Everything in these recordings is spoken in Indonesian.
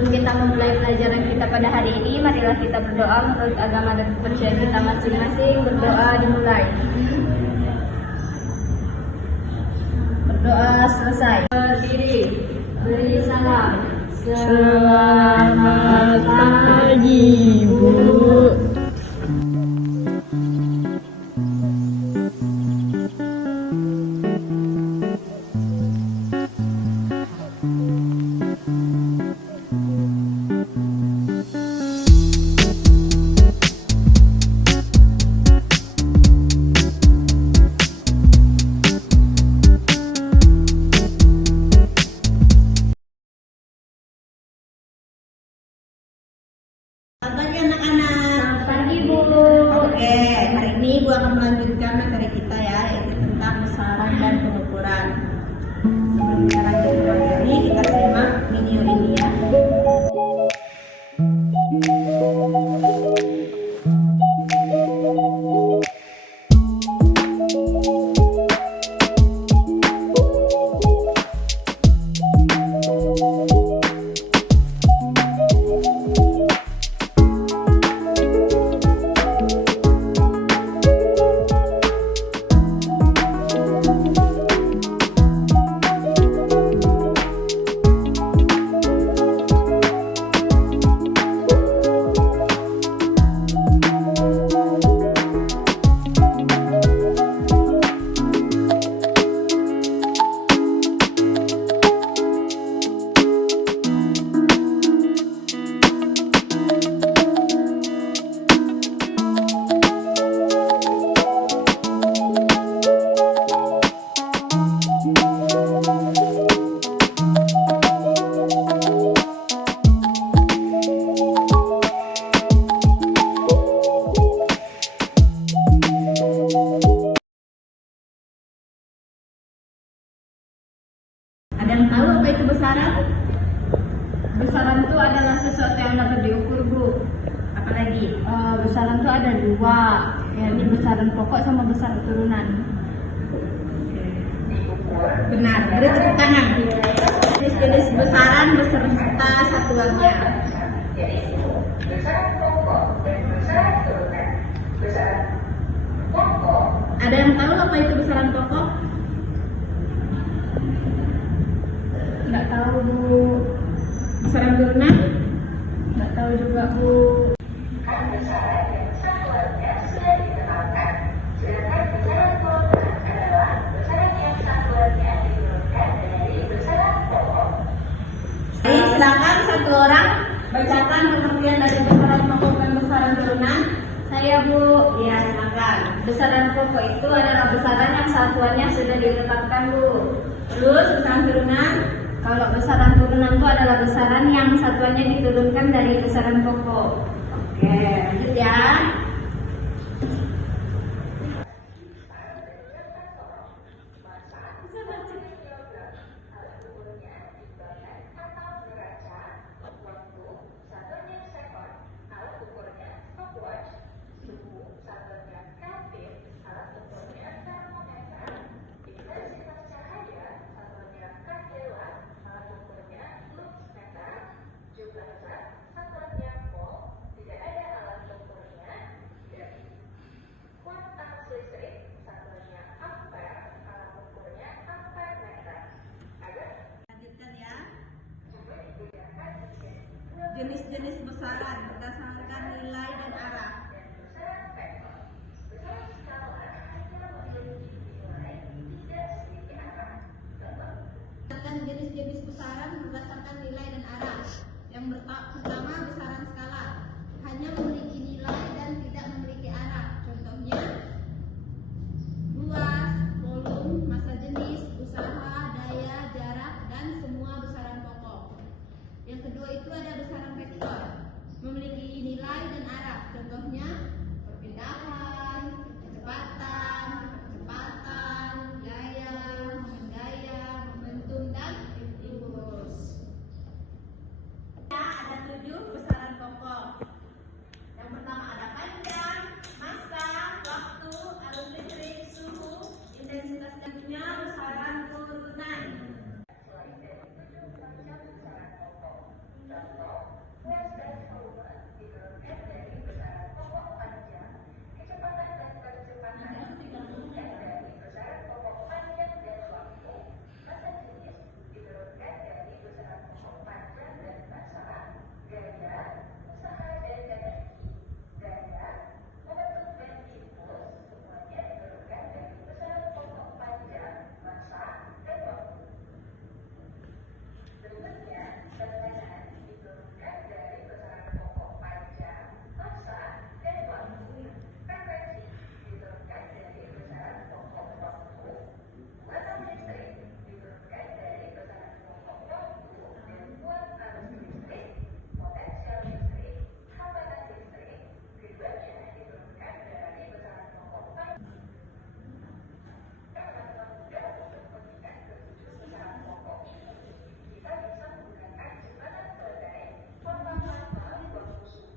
Sebelum kita memulai pelajaran kita pada hari ini, marilah kita berdoa menurut agama dan kepercayaan kita masing-masing. Berdoa dimulai. Berdoa selesai. Berdiri. Beri salam. Selamat pagi, Bu. Selamat pagi anak-anak. Selamat pagi, Bu. Oke, hari ini Bu akan melanjutkan materi kita ya, yaitu tentang besaran dan pengukuran. Sebelum kita lanjut ke materi, kita simak video ini ya. Ada yang tahu apa itu besaran? Besaran itu adalah sesuatu yang dapat diukur, Bu. Apalagi? Besaran itu ada dua, yakni besaran pokok sama besaran turunan. Benar, beri tepuk tangan. Jenis-jenis besaran beserta satuannya. Ada yang tahu apa itu besaran pokok? Nggak tahu, Bu. Besaran turunan? Nggak tahu juga, Bu. Baik, silakan satu orang bacakan pengertian dari besaran pokok dan besaran turunan. Saya, Bu. Ya, silakan. Besaran pokok itu adalah besaran yang satuannya sudah ditetapkan, Bu. Terus besaran turunan? Kalau besaran turunan itu adalah besaran yang satuannya diturunkan dari besaran pokok. Oke, lanjut ya. Lanjutkan ya. Jenis-jenis besaran berdasarkan nilai dan arah. Jenis-jenis besaran berdasarkan nilai dan arah. Yang pertama, besaran skala, hanya memiliki nilai dan tidak memiliki arah. Contohnya luas, volume, massa jenis, usaha, daya, jarak, dan semua besaran pokok. Yang kedua itu ada besaran vektor, memiliki nilai dan arah. Contohnya perpindahan, kecepatan, gaya, momentum, dan impuls. Ya, ada 7 besaran pokok. Yang pertama ada panjang, massa, waktu, arus listrik, suhu, intensitas jantungnya, besaran turunan.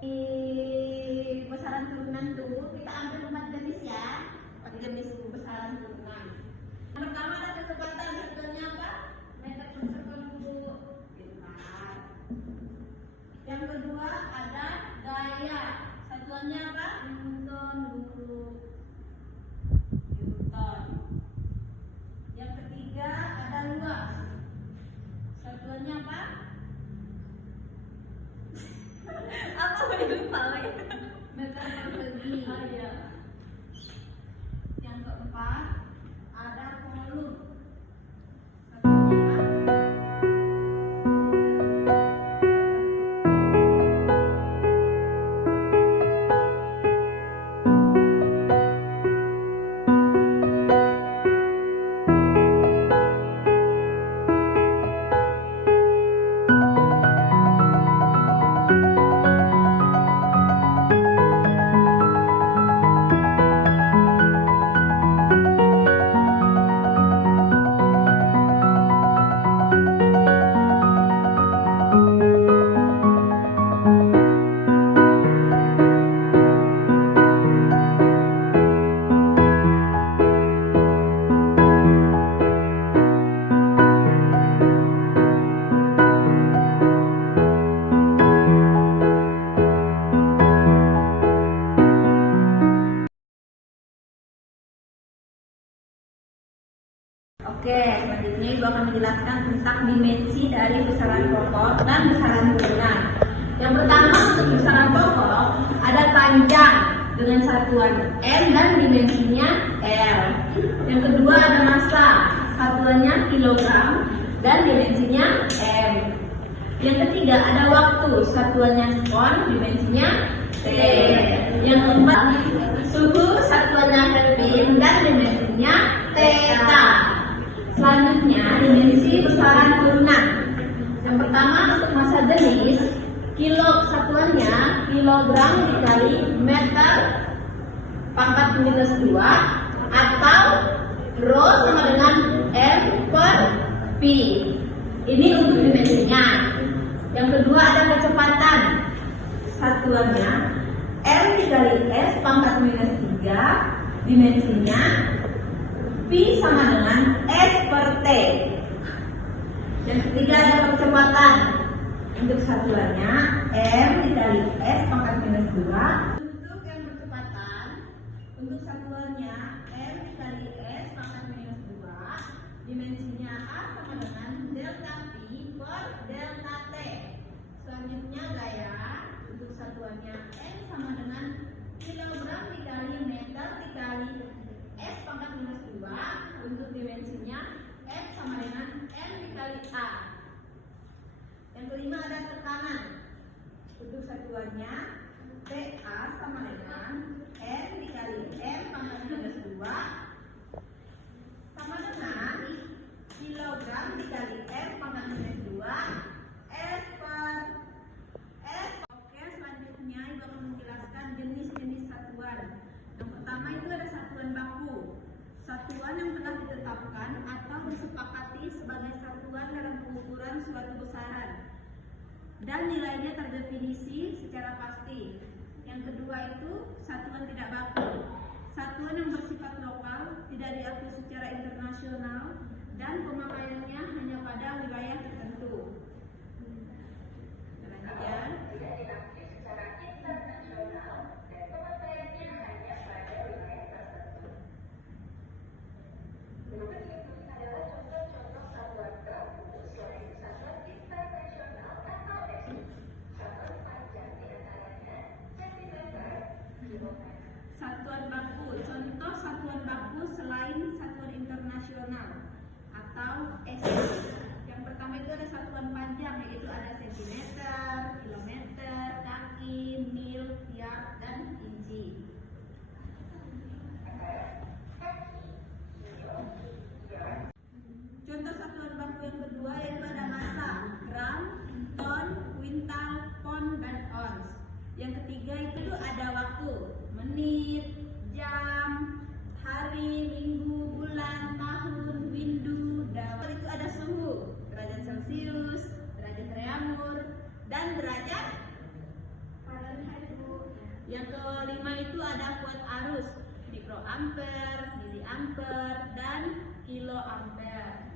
Di besaran turunan tuh kita ambil 4 jenis ya. 4 jenis besaran turunan. Yang pertama ada kecepatan, satuannya apa? Meter per sekon Bu. Pintar. Yang kedua ada gaya, satuannya apa? Newton Bu. Newton. Yang ketiga ada luas, satuannya apa? Apa boleh lupa ya? Meter persegi. Oh iya. Yang keempat ada kolom. Oke, selanjutnya Ibu akan menjelaskan tentang dimensi dari besaran pokok dan besaran turunan. Yang pertama untuk besaran pokok ada panjang dengan satuan M dan dimensinya L. Yang kedua ada massa, satuannya kilogram dan dimensinya M. Yang ketiga ada waktu, satuannya sekon, dimensinya T. Yang keempat suhu, satuannya Kelvin dan dimensinya theta. Selanjutnya dimensi besaran turunan. Yang pertama untuk massa jenis, kilo satuannya kilogram dikali meter pangkat minus 2 atau rho sama dengan M per P. Ini untuk dimensinya. Yang kedua ada kecepatan, satuannya M dikali S pangkat minus 3, dimensinya P sama dengan S per T. Yang ketiga ada percepatan, untuk satuannya M dikali S pangkat minus 2. Untuk yang percepatan, untuk satuannya M dikali S pangkat minus 2, dimensinya A sama dengan delta P per delta T. Selanjutnya gaya, untuk satuannya N sama dengan kilogram dikali meter dikali S pangkat minus 2, untuk dimensinya F sama dengan M dikali A. Yang kelima ada tekanan, untuk satuannya TA sama dengan N dikali M pangkat minus 2 sama dengan kilogram dikali M pangkat minus 2 S per S. Oke, selanjutnya Ibu akan menjelaskan jenis-jenis satuan. Yang pertama itu ada satuan baku, satuan yang telah ditetapkan atau disepakati sebagai satuan dalam pengukuran suatu besaran dan nilainya terdefinisi secara pasti. Yang kedua itu satuan tidak baku, satuan yang bersifat lokal, tidak diakui secara internasional dan pemakaiannya hanya pada wilayah tertentu. Kemudian satuan baku, contoh satuan baku selain satuan internasional atau SI. Yang pertama itu ada satuan panjang, yaitu ada sentimeter, kilometer, kaki, mil, yard, dan inci. Contoh satuan baku yang kedua yaitu ada massa, gram, ton, kuintal, pon, dan ons. Yang ketiga itu ada waktu, menit, jam, hari, minggu, bulan, tahun, windu, daun. Itu ada suhu, derajat Celcius, derajat Reaumur, dan derajat Fahrenheit. Yang kelima itu ada watt arus, mikroampere, miliampere, dan kiloampere.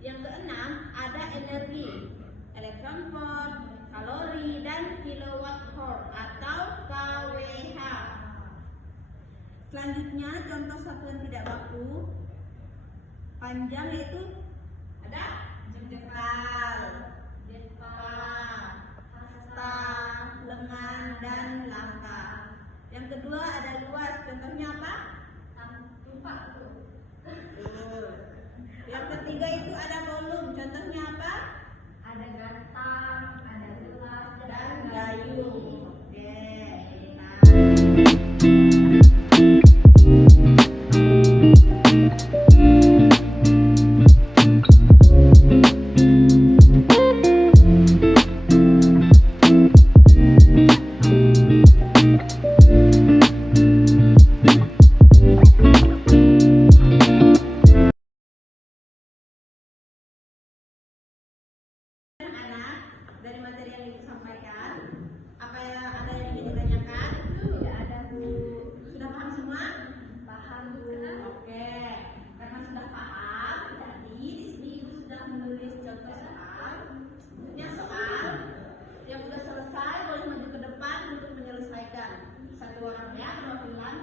Yang keenam ada energi, elektron volt, kalori, dan kilowatt hour atau kWh. Selanjutnya contoh satuan tidak baku panjang yaitu ada jengkal, hasta, lengan, dan langkah. Yang kedua ada luas, contohnya apa? Betul. Yang ketiga itu ada volume, contohnya apa? Ada gantang, ada gelas, Dan gayung. Oke, nah. Anak, dari materi yang ibu sampaikan, apa yang ada yang ingin ditanyakan? tidak ada Bu. Sudah paham semua? Paham Bu. Oke, karena sudah paham, jadi di sini ibu sudah menulis contoh soal. Punya soal yang sudah selesai, boleh maju ke depan untuk menyelesaikan. Satu orang ya, perwakilan.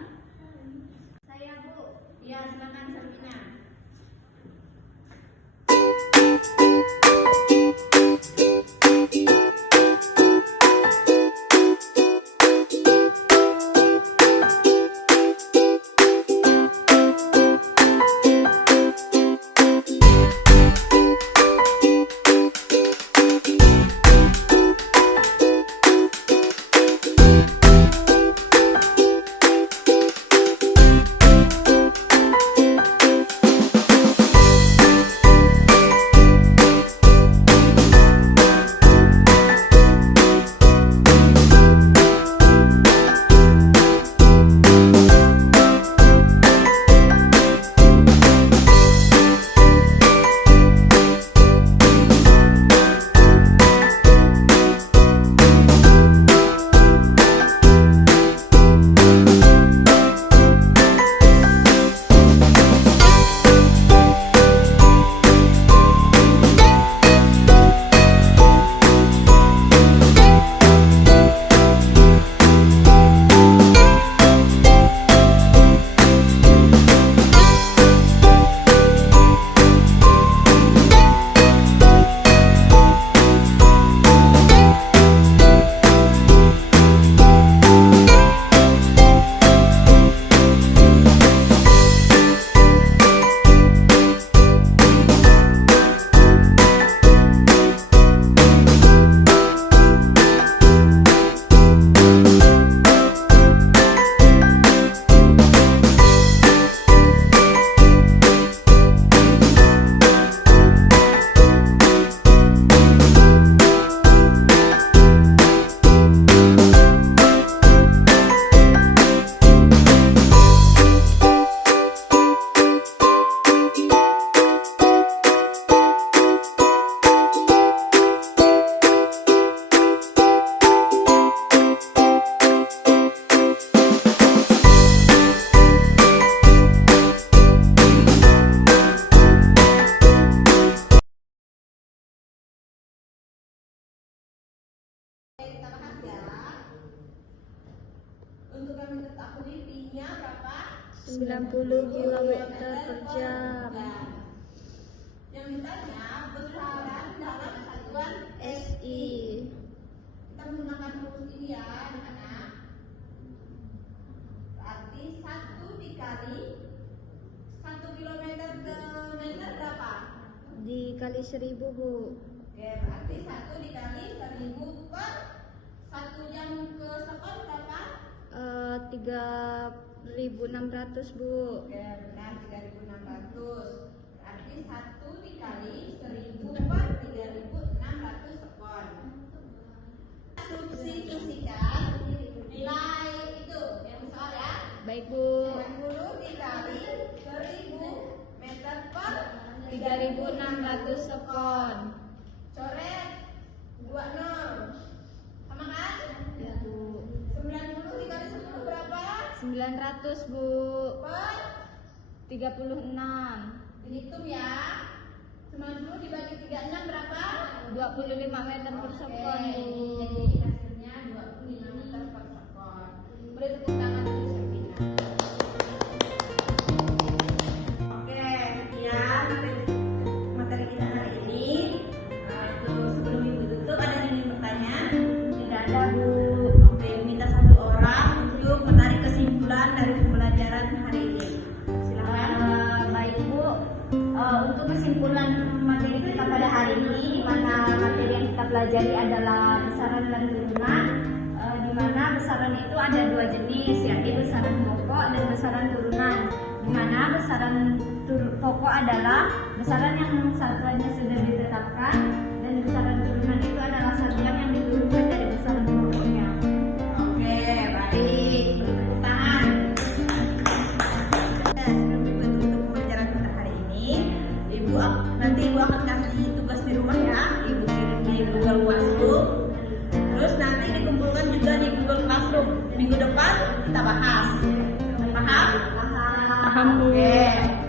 Saya Bu. Ya, silakan Sabina. Kita bahas ya. Untuk kami ketahui P-nya berapa? 90 km per jam. Yang ditanya besaran dalam satuan SI. Kita menggunakan rumus ini ya anak-anak. Berarti 1 dikali 1 kilometer ke meter berapa? Dikali 1000 Bu. Oke, berarti 1 dikali 1000 per 1 jam ke sekon berapa? 3600 Bu. Oke, benar 3600. Berarti 1 dikali 1000 per 3600 sekon. Substitusikan nilai itu yang soal ya. Baik Bu. 90 dikali 1000 meter per 3600 sekon. coret 20. Sama kan? Ya Bu. 90 dikali 900 Bu. 36. Dihitung ya. 90 dibagi 36 berapa? 25 meter per sekon Bu. Jadi hasilnya 25 meter per sekon. Boleh tepuk tangan dulu Sabina. Oke, sekian materi kita hari ini. Sebelum Ibu tutup, ada yang ingin bertanya? Tidak ada Bu. Oke, minta satu orang untuk menarik kesimpulan dari pembelajaran hari ini. Silakan. Baik Bu, untuk kesimpulan materi kita pada hari ini, di mana materi yang kita pelajari adalah besaran dan turunan, di mana besaran itu ada dua jenis, yakni besaran pokok dan besaran turunan. Di mana besaran pokok adalah besaran yang satuannya sudah ditetapkan, dan besaran turunan itu adalah satuan yang diturunkan dari besaran pokoknya. Oke, baik. Tepuk tangan. Sebelum Ibu tutup pembelajaran kita hari ini, nanti Ibu akan kasih tugas di rumah ya. Ibu kirim di Google Classroom. Terus nanti dikumpulkan juga di Google Classroom. Minggu depan kita bahas. Paham? Paham Bu. Oke.